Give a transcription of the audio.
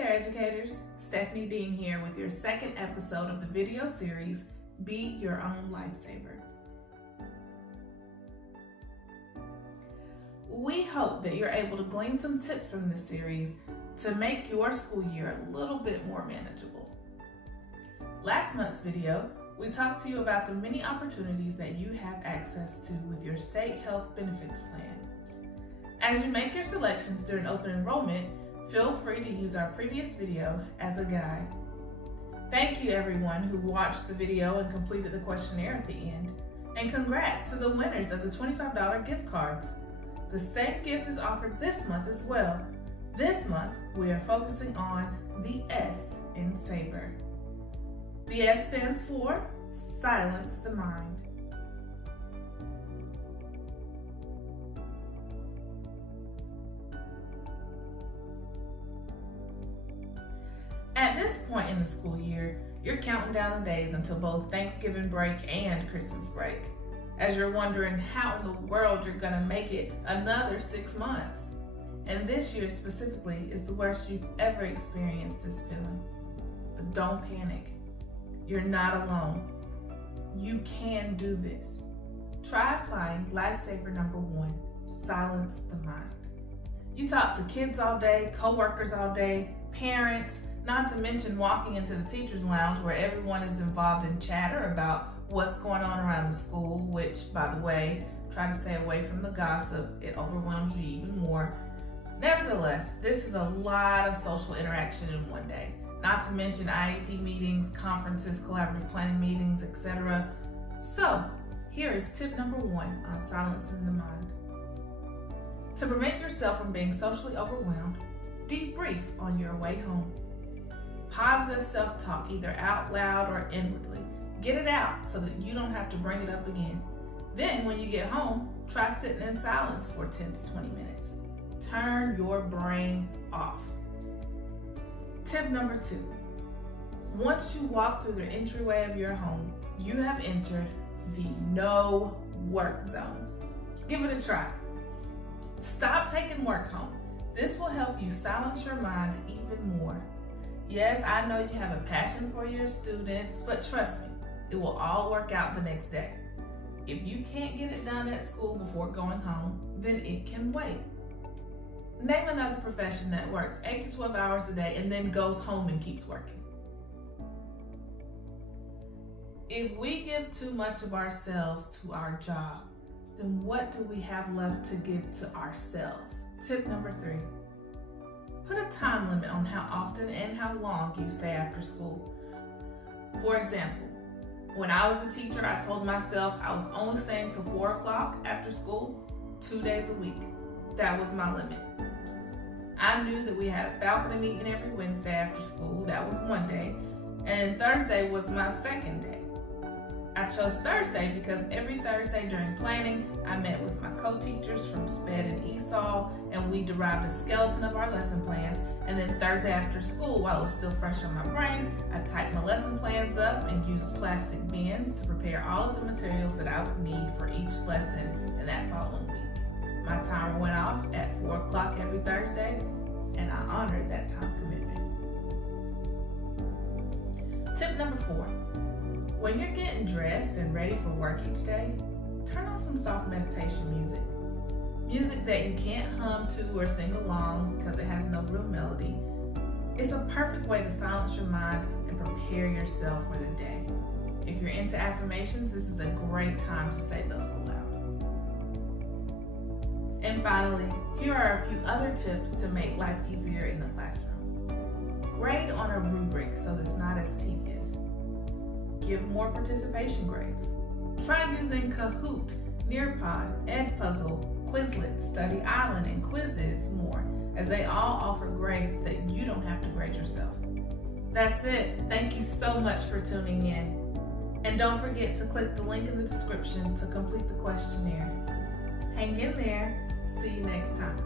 there, educators. Stephanie Dean here with your second episode of the video series, Be Your Own Lifesaver. We hope that you're able to glean some tips from this series to make your school year a little bit more manageable. Last month's video, we talked to you about the many opportunities that you have access to with your state health benefits plan. As you make your selections during open enrollment, feel free to use our previous video as a guide. Thank you everyone who watched the video and completed the questionnaire at the end. And congrats to the winners of the $25 gift cards. The same gift is offered this month as well. This month, we are focusing on the S in Saver. The S stands for Silence the Mind. At this point in the school year, you're counting down the days until both Thanksgiving break and Christmas break, as you're wondering how in the world you're gonna make it another 6 months. And this year specifically is the worst you've ever experienced this feeling. But don't panic. You're not alone. You can do this. Try applying Lifesaver number 1, Silence the Mind. You talk to kids all day, coworkers all day, parents, not to mention walking into the teacher's lounge where everyone is involved in chatter about what's going on around the school, which, by the way, try to stay away from the gossip. It overwhelms you even more. Nevertheless, this is a lot of social interaction in one day, not to mention IEP meetings, conferences, collaborative planning meetings, etc. So, here is tip number 1 on silencing the mind. To prevent yourself from being socially overwhelmed, debrief on your way home. Positive self-talk, either out loud or inwardly. Get it out so that you don't have to bring it up again. Then when you get home, try sitting in silence for 10 to 20 minutes. Turn your brain off. Tip number 2. Once you walk through the entryway of your home, you have entered the no work zone. Give it a try. Stop taking work home. This will help you silence your mind even more. Yes, I know you have a passion for your students, but trust me, it will all work out the next day. If you can't get it done at school before going home, then it can wait. Name another profession that works 8 to 12 hours a day and then goes home and keeps working. If we give too much of ourselves to our job, then what do we have left to give to ourselves? Tip number 3. Put a time limit on how often and how long you stay after school. For example, when I was a teacher, I told myself I was only staying till 4 o'clock after school, 2 days a week. That was my limit. I knew that we had a balcony meeting every Wednesday after school. That was one day. And Thursday was my second day. I chose Thursday because every Thursday during planning, I met with my co-teachers from SPED and ESOL, and we derived a skeleton of our lesson plans. And then Thursday after school, while it was still fresh on my brain, I typed my lesson plans up and used plastic bins to prepare all of the materials that I would need for each lesson in that following week. My timer went off at 4 o'clock every Thursday, and I honored that time commitment. Tip number 4. When you're getting dressed and ready for work each day, turn on some soft meditation music. Music that you can't hum to or sing along because it has no real melody. It's a perfect way to silence your mind and prepare yourself for the day. If you're into affirmations, this is a great time to say those aloud. And finally, here are a few other tips to make life easier in the classroom. Grade on a rubric so it's not as tedious. Give more participation grades. Try using Kahoot, Nearpod, Edpuzzle, Quizlet, Study Island, and Quizzes more, as they all offer grades that you don't have to grade yourself. That's it. Thank you so much for tuning in. And don't forget to click the link in the description to complete the questionnaire. Hang in there. See you next time.